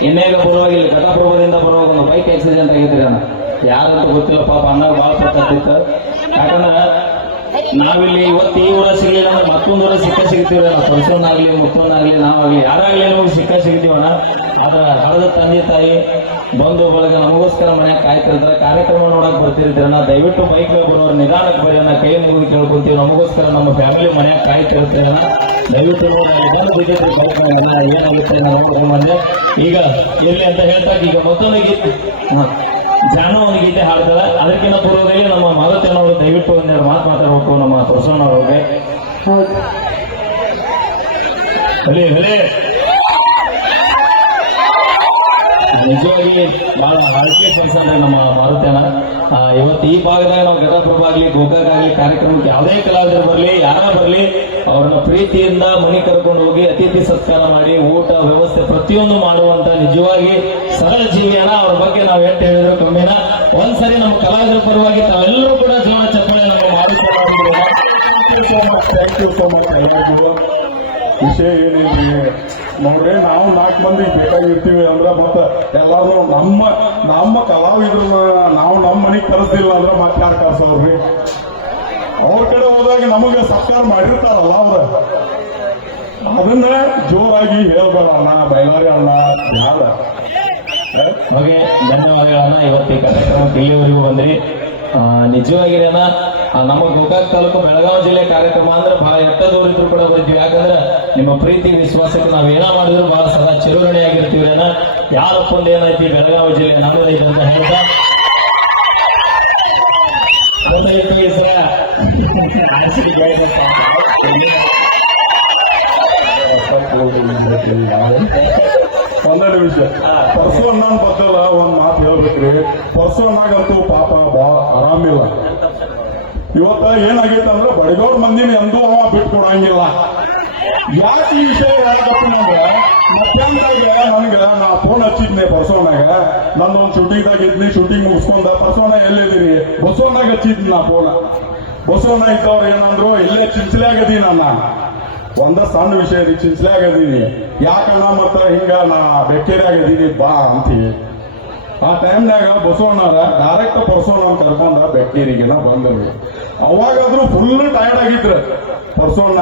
ಇನ್ನೇಗ ಬರುವಾಗ ಇಲ್ಲಿ ಬರುವಾಗ ಒಂದು ಬೈಕ್ ಆಕ್ಸಿಡೆಂಟ್ ಆಗಿದ್ರಿ ಅಣ್ಣ ಯಾರಂತ ಗೊತ್ತಿಲ್ಲ, ಪಾಪ ಅಣ್ಣ ಭಾಳ ಪಟ್ಟಿತ್ತು ಯಾಕಂದ್ರೆ ನಾವಿಲ್ಲಿ ಇವತ್ತು ಈ ಊರ ಸಿಗಲಿಲ್ಲ ಅಂದ್ರೆ ಮತ್ತೊಂದು ಸಿಕ್ಕ ಸಿಗ್ತೀವಿ. ಪರಿಸರನಾಗ್ಲಿ ಮತ್ತೊಂದಾಗ್ಲಿ ನಾವಾಗ್ಲಿ, ಯಾರಾಗ್ಲಿ ನಮಗೆ ಸಿಕ್ಕ ಸಿಗ್ತೀವಣ್ಣ ಆದ್ರೆ ಹಳದ ತಂದೆ ತಾಯಿ ಬಂಧು ಬಳಗ ನಮಗೋಸ್ಕರ ಮನ್ಯಾಗ ಕಾಯ್ತಿರ್ತಾರೆ, ಕಾರ್ಯಕ್ರಮ ನೋಡಕ್ ಬರ್ತಿರ್ತೀರಣ್ಣ ದಯವಿಟ್ಟು ಬೈಕ್ ಬರೋರು, ನಿಧಾನಕ್ಕೆ ಅನ್ನ ಕೈ ಮುಗಿದು ಕೇಳ್ಕೊಂತೀವಿ. ನಮಗೋಸ್ಕರ ನಮ್ಮ ಫ್ಯಾಮಿಲಿ ಮನ್ಯಾಗ ಕಾಯ್ತಿರ್ತೀರಣ್ಣ ದಯವಿಟ್ಟು ಏನಾಗುತ್ತೆ ಈಗ ಎಲ್ಲಿ ಅಂತ ಹೇಳ್ತಾ ಈಗ ಮತ್ತೊಂದು ಗೀತೆ. ಜಾನು ಒಂದು ಗೀತೆ ಹಾಡ್ತಾಳೆ ಅದಕ್ಕಿಂತ ಪೂರ್ವದಲ್ಲಿ ನಮ್ಮ ಮಾರುತಿಯನ್ನವರು ದಯವಿಟ್ಟು ಒಂದೆರಡು ಮಾತು ಮಾತಾಡಬೇಕು ನಮ್ಮ ಪರಶುವಣ್ಣವ್ರಿಗೆ ಹಲೇ ಹಲೇ ನಿಜವಾಗಿ ಬಹಳ ಹಳಕೆ ಕೆಲಸ ಅಂದ್ರೆ ನಮ್ಮ ಭಾರತೀಯನ ಆ, ಇವತ್ತು ಈ ಭಾಗದಾಗ ನಾವು ಘಟಪ್ರಭ ಆಗ್ಲಿ ಗೋಕಾಕ್ ಆಗ್ಲಿ ಕಾರ್ಯಕ್ರಮಕ್ಕೆ ಯಾವುದೇ ಕಲಾವಿದರು ಬರಲಿ ಯಾರ ಬರಲಿ ಅವ್ರನ್ನ ಪ್ರೀತಿಯಿಂದ ಮನೆ ಕರ್ಕೊಂಡು ಹೋಗಿ ಅತಿಥಿ ಸತ್ಕಾರ ಮಾಡಿ ಊಟ ವ್ಯವಸ್ಥೆ ಪ್ರತಿಯೊಂದು ಮಾಡುವಂತ ನಿಜವಾಗಿ ಸರಳ ಜೀವಿಯನ್ನ ಅವ್ರ ಬಗ್ಗೆ ನಾವು ಎಷ್ಟು ಹೇಳಿದ್ರು ಕಮ್ಮಿನ. ಒಂದ್ಸರಿ ನಮ್ಮ ಕಲಾವಿದರ ಪರವಾಗಿ ತಾವೆಲ್ಲರೂ ಕೂಡ ಜೀವನ ಚಪ್ಪಳೆ ವಿಷಯ ಏನಿಲ್ರಿ ನೋಡ್ರಿ ನಾವು ನಾಲ್ಕು ಮಂದಿ ಬೇಕಾಗಿರ್ತೀವಿ ಅಂದ್ರೆ ಮತ್ತೆ ಎಲ್ಲಾರು ನಮ್ಮ ನಮ್ಮ ಕಲಾವಿದ್ರನ್ನ ನಾವು ನಮ್ಮ ಮನೆಗೆ ಕರೆಸಿಲ್ಲ ಅಂದ್ರೆ ಮತ್ತೆ ಯಾರು ಕರ್ಸೋರ್ರಿ ಅವ್ರ ಕಡೆ ಹೋದಾಗ ನಮಗೆ ಸತ್ಕಾರ ಮಾಡಿರ್ತಾರಲ್ಲ ಅವ್ರ. ಅದನ್ನ ಜೋರಾಗಿ ಹೇಳ್ಬೇಡ ಅಣ್ಣ ಬೈಲಾರಿ ಅಣ್ಣ ಯಾರ? ಧನ್ಯವಾದಗಳನ್ನ ಇವತ್ತು ಕಾರ್ಯಕ್ರಮಕ್ಕೆ ಇಲ್ಲಿವರೆಗೂ ಬಂದ್ರಿ. ಆ, ನಿಜವಾಗಿ ಅಣ್ಣ ಆ, ನಮ್ಮ ಗೋಕಾಕ್ ತಾಲೂಕು ಬೆಳಗಾವಿ ಜಿಲ್ಲೆ ಕಾರ್ಯಕ್ರಮ ಅಂದ್ರೆ ಬಹಳ ಎಟ್ಟ ಕೂಡ ಬರ್ತೀವಿ. ಯಾಕಂದ್ರೆ ನಿಮ್ಮ ಪ್ರೀತಿ ವಿಶ್ವಾಸಕ್ಕೆ ನಾವು ಏನ ಮಾಡಿದ್ರು ಬಹಳ ಸದಾ ಚಿರುಗಣೆಯಾಗಿರ್ತೀವಿ ಯಾರ ಕೊಂಡ ಏನೈತಿ ಬೆಳಗಾವಿ ಜಿಲ್ಲೆ ನಮ್ಮದೈತಿ ಅಂತ ಹೇಳ್ತಾ. ಒಂದೇ ನಿಮಿಷ. ಪರ್ಸೋನ್ ಬದ್ದಲ್ಲ ಒಂದ್ ಮಾತು ಹೇಳ್ಬೇಕ್ರಿ. ಪರ್ಸೋನ್ ಆಗಂತೂ ಪಾಪ ಬಾ ಆರಾಮಿಲ್ಲ. ಇವತ್ತ ಏನಾಗೈತೆ ಅಂದ್ರೆ ಬಡಗೌಡ ಮಂದಿನ ಎಂದೂ ಅವ ಬಿಟ್ಕೊಡಂಗಿಲ್ಲ ಯಾಕೆ ಈ ವಿಷಯ ಹೇಳಕಂದ್ರೆ ನನಗ ನಾ ಫೋನ್ ಹಚ್ಚಿದ್ನೆ ಪರ್ಸೋನಾಗ ನಂದು ಒಂದು ಶೂಟಿಂಗ್ದಾಗ ಇದ್ನಿ ಶೂಟಿಂಗ್ ಮುಗಿಸ್ಕೊಂಡ ಪರ್ಸೋನ ಎಲ್ಲಿದ್ದೀನಿ? ಬಸವನಾಗ ಹಚ್ಚಿದ್ನಿ ನಾ ಫೋನ್ ಬಸವನ ಇದ್ದವ್ರು ಏನಂದ್ರು, ಇಲ್ಲೇ ಚಿಂಚಲೆ ನನ್ನ ಒಂದ ಸಣ್ಣ ವಿಷಯ ರೀ ಚಿಂಚಲಾಗದೀನಿ ಯಾಕಣ್ಣ ಮತ್ತ ಹಿಂಗ ನಾ ಬೆಕ್ಕೇರಿಯಾಗದೀನಿ ಬಾ ಅಂತೀವಿ. ಆ ಟೈಮ್ನಾಗ ಬಸವಣ್ಣವ್ರ ಡೈರೆಕ್ಟ್ ಪರ್ಸೋನ ಕರ್ಕೊಂಡ ಬ್ಯಾಕ್ಟೀರಿಯಾಗೆಲ್ಲ ನಾ ಬಂದರು. ಅವಾಗಾದ್ರೂ ಫುಲ್ ಟೈರ್ಡ್ ಆಗಿದ್ರು ಪರ್ಸೋಣ್ಣ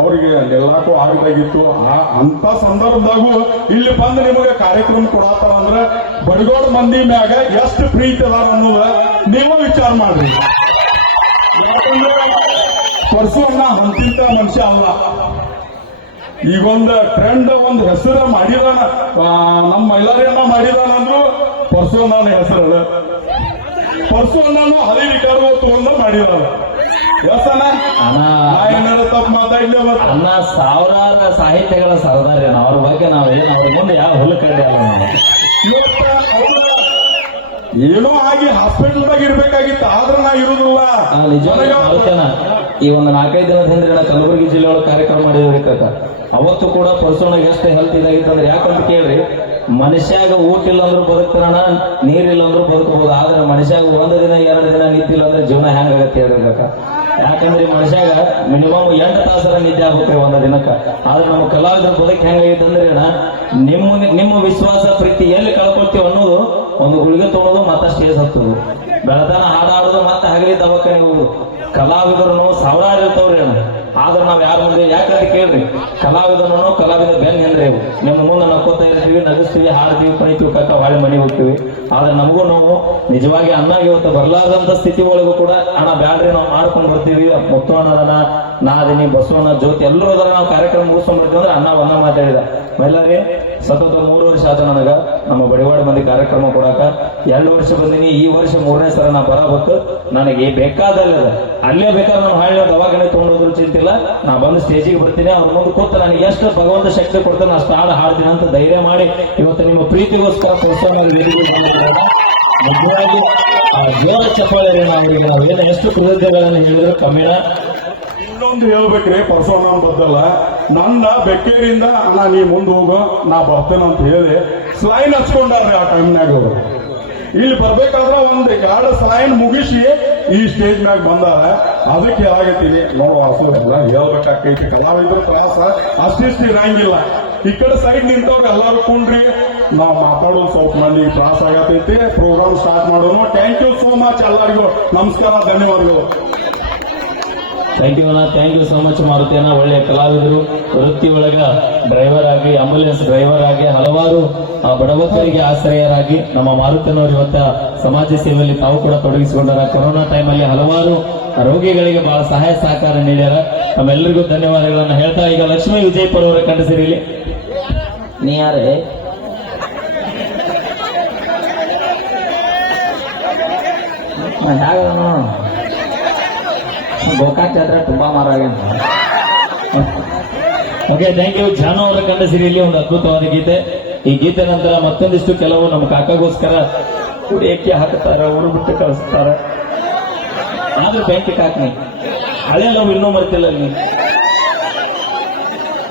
ಅವ್ರಿಗೆ ಎಲ್ಲಾಕು ಆಗಿದ್ದಾಗಿತ್ತು ಆ ಅಂತ ಸಂದರ್ಭದಾಗೂ ಇಲ್ಲಿ ಬಂದು ನಿಮಗೆ ಕಾರ್ಯಕ್ರಮ ಕೊಡತ್ತಾರ ಅಂದ್ರೆ ಬಡಗೋಡ್ ಮಂದಿ ಮ್ಯಾಗ ಎಷ್ಟು ಪ್ರೀತಿ ಅದಾರ ಅನ್ನೋದ ನೀವು ವಿಚಾರ ಮಾಡ್ರಿ. ಪರ್ಸೋಣ್ಣ ಅಂತಿಂತ ಮನುಷ್ಯ ಅಲ್ಲ. ಈಗೊಂದು ಟ್ರೆಂಡ್ ಒಂದು ಹೆಸರು ಮಾಡಿದಾನ. ನಮ್ಮ ಮೈಲಾರಿಯನ್ನ ಮಾಡಿದಾನ ಅಂದ್ರು ಪರ್ಸೋ ನನ್ನ ಹೆಸರು ಪರ್ಸೋ ನಾನು ಹಳಿ ವಿಕಾರ ತಗೊಂಡ ಮಾಡಿದಾನ. ಅಣ್ಣ. ಅನ್ನ ಸಾವಿರಾರು ಸಾಹಿತ್ಯಗಳ ಸರದಾರಿ ಅವ್ರ ಬಗ್ಗೆ ನಾವು ಏನು ಅವ್ರ ಮುಂದೆ ಯಾವ ಹುಲ್ಕಡ್ಡಿ ಅಲ್ಲ ನಾವು ಇವತ್ತ ಏನೋ ಆಗಿ ಹಾಸ್ಪಿಟಲ್ದಾಗ ಇರ್ಬೇಕಾಗಿತ್ತು. ಆದ್ರೆ ನಾ ಇರುದಿಲ್ಲ. ಈ ಒಂದು ನಾಲ್ಕೈದು ದಿನದ ಹಿಂದೆ ಕಲಬುರಗಿ ಜಿಲ್ಲೆ ಒಳಗೆ ಕಾರ್ಯಕ್ರಮ ಮಾಡಿದ್ರಿ ಕಾಕ ಅವತ್ತು ಕೂಡ ಪರ್ಸೋನಾಗ ಎಷ್ಟು ಹೆಲ್ತ್ ಇದಾಗಿತ್ತು ಅಂದ್ರೆ ಯಾಕಂತ ಕೇಳ್ರಿ, ಮನುಷ್ಯಾಗ ಊಟ ಇಲ್ಲ ಅಂದ್ರೂ ಬದುಕ್ತಾನ ನೀರಿಲ್ಲ ಅಂದ್ರೂ ಬದುಕಬಹುದು ಆದ್ರೆ ಮನುಷ್ಯಾಗ ಒಂದು ದಿನ, ಎರಡು ದಿನ ನಿಂತಿಲ್ಲ ಅಂದ್ರೆ ಜೀವನ ಹೆಂಗಾಗತ್ತೆ ಹೇಳ್ರಿ ಕಾಕ ಯಾಕಂದ್ರೆ ಮನುಷ್ಯಾಗ ಮಿನಿಮಮ್ ಎಂಟು ತಾಸರ ನಿದ್ದೆ ಆಗ್ಬೇಕ್ರಿ ಒಂದ ದಿನಕ್ಕ. ಆದ್ರೆ ನಮ್ಮ ಕಲಾವಿದರ ಬದುಕು ಹೆಂಗಾಗೈತೆ ಅಂದ್ರೆ ನಿಮ್ಮ ನಿಮ್ಮ ವಿಶ್ವಾಸ, ಪ್ರೀತಿ ಎಲ್ಲಿ ಕಳ್ಕೊಳ್ತೀವಿ ಅನ್ನೋದು ಒಂದು ಗುಳಿಗೆ ತೊಗೊಳೋದು ಮತ್ತೆ ಸ್ಟೇಜ್ ಹತ್ತೋದು. ಬೆಳತನ ಹಾಡಾಡೋದು ಮತ್ತೆ ಹಗಲಿ ದವಾಖಾನೆ ಹೋಗುದು. ಕಲಾವಿದರು ಸಾವಿರಾರು ಇರ್ತಾವ್ರಿ ಆದ್ರೆ ನಾವ್ ಯಾರ ಮುಂದೆ ಯಾಕಂತ ಕೇಳ್ರಿ. ಕಲಾವಿದನೂ ಕಲಾವಿದ ಬೆನ್ ಅಂದ್ರೆ ಇವು ನಿಮ್ಮ ಮುಂದೆ ನಕ್ಕೋತಾ ಇರ್ತೀವಿ, ನಗಿಸ್ತೀವಿ, ಹಾಡ್ತೀವಿ, ಕುಣಿತೀವಿ, ಕಕ್ಕ ಹೊಳೆ ಮನೆ ಹೋಗ್ತೀವಿ. ಆದ್ರೆ ನಮಗೂ ನಾವು ನಿಜವಾಗಿ ಅನ್ನ ಇವತ್ತು ಬರ್ಲಾರ್ದಂತ ಸ್ಥಿತಿ ಒಳಗೂ ಕೂಡ ಅಣ್ಣ ಬ್ಯಾಡ್ರಿ, ನಾವು ಮಾಡ್ಕೊಂಡ್ ಬರ್ತೀವಿ ಮುತ್ತೋಣ ನಾದಿನಿ, ಬಸವಣ್ಣ ಜ್ಯೋತಿ ಎಲ್ಲರೂ ಅದರ, ನಾವು ಕಾರ್ಯಕ್ರಮ ಮುಗಿಸ್ಕೊಂಡ್ಬಿಡ್ತೀವಿ ಅಂದ್ರೆ ಅನ್ನ ಒಂದ ಮಾತಾಡಿದ. ಮೈಲಾರಿ ಸತತ ಮೂರು ವರ್ಷ ಆದ ನನಗ ನಮ್ಮ ಬಡಿವಾಡ ಮಂದಿ ಕಾರ್ಯಕ್ರಮ ಕೊಡಾಕ ಎರಡು ವರ್ಷ ಬಂದಿನಿ, ಈ ವರ್ಷ ಮೂರನೇ ಸಲ ನಾ ಬರಬೇಕು. ನನಗೆ ಬೇಕಾದಲ್ಲ ಅಲ್ಲೇ ಬೇಕಾದ್ರೆ ನಾನು ಹಾಳಿ ದವಾಖಾನೆ ತಗೊಂಡೋದ್ರು ಚಿಂತಿಲ್ಲ. ನಾ ಬಂದು ಸ್ಟೇಜಿಗೆ ಬರ್ತೀನಿ, ಅವ್ರ ಮುಂದೆ ಕೂತು ನನಗೆ ಎಷ್ಟು ಭಗವಂತ ಶಕ್ತಿ ಕೊಡ್ತಾನೆ ಅಷ್ಟು ಹಾಡು ಹಾಡ್ತೀನಿ ಅಂತ ಧೈರ್ಯ ಮಾಡಿ ಇವತ್ತು ನಿಮ್ಮ ಪ್ರೀತಿಗೋಸ್ಕರ ಜೋರ ಚಪ್ಪಾಳೆ ನಾವು ನಾವೇನು ಎಷ್ಟು ಕೃತಜ್ಞತೆಗಳನ್ನು ಹೇಳಿದ್ರು ಕಮ್ಮಿನ? ಇನ್ನೊಂದು ಹೇಳ್ಬೇಕ್ರಿ ಪರ್ಸೋನ ಬದ್ದಲ್ಲ. ನನ್ನ ಬೆಕ್ಕೇರಿಂದ ಅಣ್ಣ ನೀ ಮುಂದೆ ಹೋಗೋ, ನಾ ಬರ್ತೇನೆ ಅಂತ ಹೇಳಿ ಸ್ಲೈನ್ ಹಚ್ಕೊಂಡಾರ್ರಿ ಆ ಟೈಮ್ನಾಗ ಅವರು. ಇಲ್ಲಿ ಬರ್ಬೇಕಾದ್ರ ಒಂದ್ ಎರಡು ಸಾಯನ್ ಮುಗಿಸಿ ಈ ಸ್ಟೇಜ್ ಮ್ಯಾಗ ಬಂದಾರ. ಅದಕ್ಕೆ ಹೇಳಾಗತ್ತೀನಿ ನೋಡುವ ಅಸಲು ಹೇಳ್ಬೇಕಾಕೈತಿ ಕಲಾವಿದ್ರ ತ್ರಾಸ ಅಷ್ಟಿಷ್ಟು ಇರಂಗಿಲ್ಲ. ಈ ಕಡೆ ಸೈಡ್ ನಿಂತವ್ರು ಎಲ್ಲಾರು ಕುಂಡ್ರಿ. ನಾವ್ ಮಾತಾಡೋ ಸ್ವಲ್ಪ ಮಂದಿ ತ್ರಾಸ ಆಗತೈತಿ. ಪ್ರೋಗ್ರಾಮ್ ಸ್ಟಾರ್ಟ್ ಮಾಡೋಣ ಥ್ಯಾಂಕ್ ಯು ಸೋ ಮಚ್ ಎಲ್ಲರಿಗೂ. ನಮಸ್ಕಾರ, ಧನ್ಯವಾದಗಳು. ಥ್ಯಾಂಕ್ ಯು ಅಣ್ಣ. ಥ್ಯಾಂಕ್ ಯು ಸೋ ಮಚ್ ಮಾರುತಿಯನ್ನ ಒಳ್ಳೆಯ ಕಲಾವಿದರು, ವೃತ್ತಿ ಒಳಗ ಡ್ರೈವರ್ ಆಗಿ ಆಂಬುಲೆನ್ಸ್ ಡ್ರೈವರ್ ಆಗಿ, ಹಲವಾರು ಬಡವಕರಿಗೆ ಆಶ್ರಯರಾಗಿ ನಮ್ಮ ಮಾರುತಿನವರು ಇವತ್ತ ಸಮಾಜ ಸೇವೆಯಲ್ಲಿ ತಾವು ಕೂಡ ತೊಡಗಿಸಿಕೊಂಡಾರ. ಕೊರೋನಾ ಟೈಮಲ್ಲಿ ಹಲವಾರು ರೋಗಿಗಳಿಗೆ ಬಹಳ ಸಹಾಯ ಸಹಕಾರ ನೀಡ್ಯಾರ. ನಮ್ಮೆಲ್ಲರಿಗೂ ಧನ್ಯವಾದಗಳನ್ನು ಹೇಳ್ತಾ ಈಗ ಲಕ್ಷ್ಮೀ ವಿಜಯಪುರ ಅವರ ಕಂಡಸಿರಿಲಿ ನೀ ಯಾರೇ? ಗೋಕಾಕ್ ಜಾತ್ರೆ ತುಂಬಾ ಮಾರಾಗ ಓಕೆ ಥ್ಯಾಂಕ್ ಯು ಜಾನು ಅವರ ಕಂಡ ಸಿರಿಯಲ್ಲಿ ಒಂದು ಅದ್ಭುತವಾದ ಗೀತೆ. ಈ ಗೀತೆ ನಂತರ ಮತ್ತೊಂದಿಷ್ಟು ಕೆಲವು ನಮ್ಮ ಕಾಕಾಗೋಸ್ಕರ ಕುಡಿಯಕ್ಕೆ ಹಾಕುತ್ತಾರ, ಊರು ಬಿಟ್ಟು ಕಳಿಸ್ತಾರೆ. ಆದ್ರೂ ಬ್ಯಾಂಕಿಗೆ ಹಾಕ್ನಿ. ಹಳೆ ನಾವು ಇನ್ನೂ ಮರ್ತಿಲ್ಲ ಅಲ್ಲಿ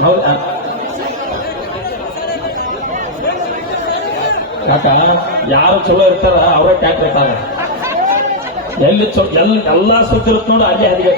ಹೌದಾ? ಕಾಕ, ಯಾರು ಚಲೋ ಇರ್ತಾರ, ಅವರೇ ಟ್ಯಾಕ್ ಬೇಕಾಗ ಎಲ್ಲಿ ಎಲ್ಲ ಎಲ್ಲ ಸುತ್ತಿರುತ್ತೆ ನೋಡಿ ಅಲ್ಲೇ ಹರಿಗೆ